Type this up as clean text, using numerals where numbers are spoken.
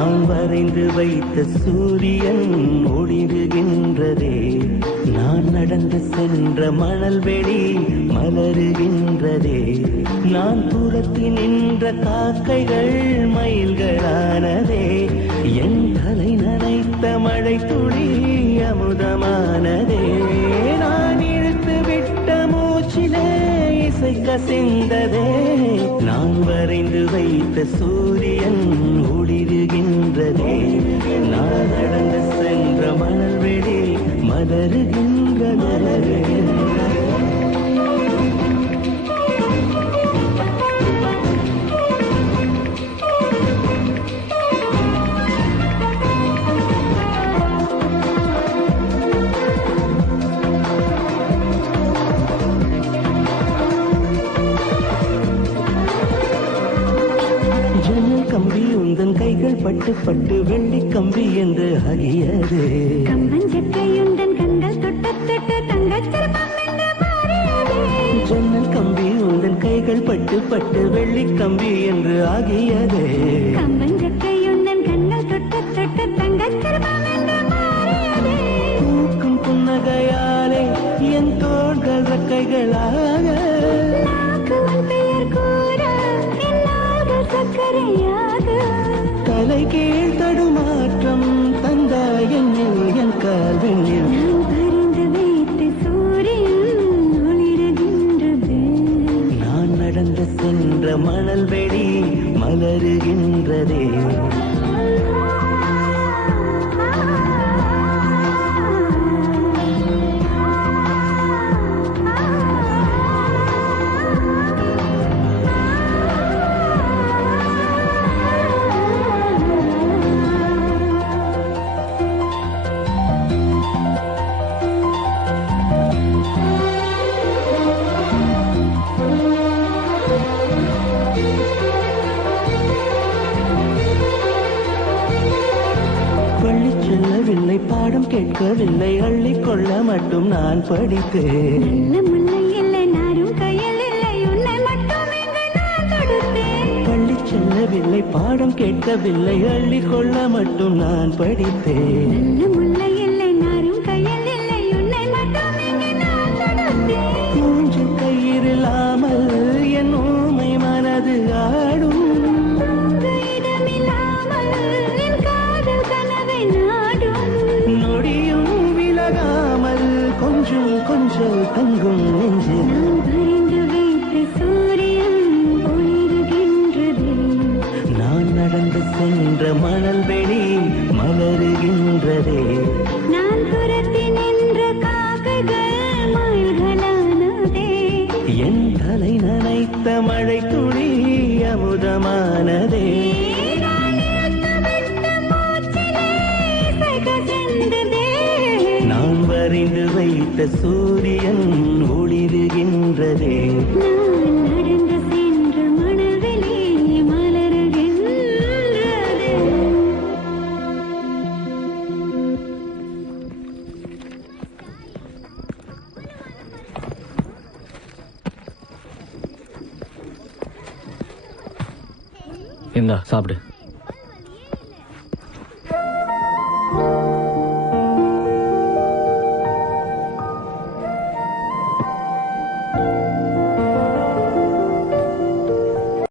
நான் வரைந்து வைத்த சூரியன் ஒளிருகின்றதே. நான் நடந்து சென்ற மணல் வெளி மலருகின்றதே. நான் தூரத்தி நின்ற காக்கைகள் மயில்களானதே. என் தலை நனைத்த மழை துளி அமுதமானதே. நான் இழுத்து விட்ட மூச்சிலே இசை கசிந்ததே. நான் வரைந்து வைத்த சூரியன் ஒளிருகின்றதே. நான் நடந்து சென்ற மணல் வெளி மலருகின்றதே. கம்பி உந்தன் கைகள் பட்டு பட்டு வெள்ளி கம்பி என்று ஆகியது. கம்பஞ்சக்கையுந்தன் கண்கள் தொட்ட தொட்ட தங்கச் சிற்பம் என்று மாறியது. ஜன்னல் கம்பி உந்தன் கைகள் பட்டு பட்டு வெள்ளி கம்பி என்று ஆகியது. கம்பஞ்சக்கையுந்தன் கண்கள் தொட்ட தொட்ட தங்கச் சிற்பம் என்று மாறியது. பூக்கும் புன்னகையாலே என் தோள்கள் ரெக்கைகளாக. நாக்குவன் பெயர் கூற என் நாள்கள் சக்கரையாக. தலை கீழ் தடுமாற்றம் தந்தாய் என்னில் என் கால்வெண்ணில். நான் பறிந்து வைத்த சூரியன் ஒளிருகின்றது. நான் நடந்து சென்ற மணல் வெளி மலருகின்றதே. பள்ளி செல்லவில்லை, பாடம் கேட்கவில்லை, அள்ளிக்கொள்ள மட்டும் நான் படித்தேன். நல்ல முல்லை இல்லை, நாரும் கையில் இல்லை, உன்னை மட்டும் இங்கு நான் தொடுத்தேன். பள்ளி செல்லவில்லை, பாடம் கேட்கவில்லை, அள்ளிக்கொள்ள மட்டும் நான் படித்தேன். நல்ல முல்லை இல்லை, நாரும் கையில் இல்லை, உன்னை மட்டும் இங்கு நான் தொடுத்தேன். மூன்று கயிறில்லாமல் என் ஊமை மனது ஆடும். இடமில்லாமல் என் காதல் கனவை நாடும். நொடியும் விலகாமல் கொஞ்சம் கொஞ்சம் தங்கும் நெஞ்சு. நான் பறிந்து வைத்த சூரியன் ஒளிருகின்றது. நான் நடந்து சென்ற மணல் வெளி மலருகின்றதே. நான் துரத்தி நின்ற காக்கைகள் மயில்களானதே. என் தலை நனைத்த மழை துளி அமுதமானதே. நான் இழுத்து விட்ட மூச்சிலே இசை கசிந்ததே. நான் வரைந்து வைத்த சூரியன் ஒளிருகின்றதே. நான் நடந்து சென்ற மணல்வெளி மலருகின்றது. இந்தா சாப்பிடு.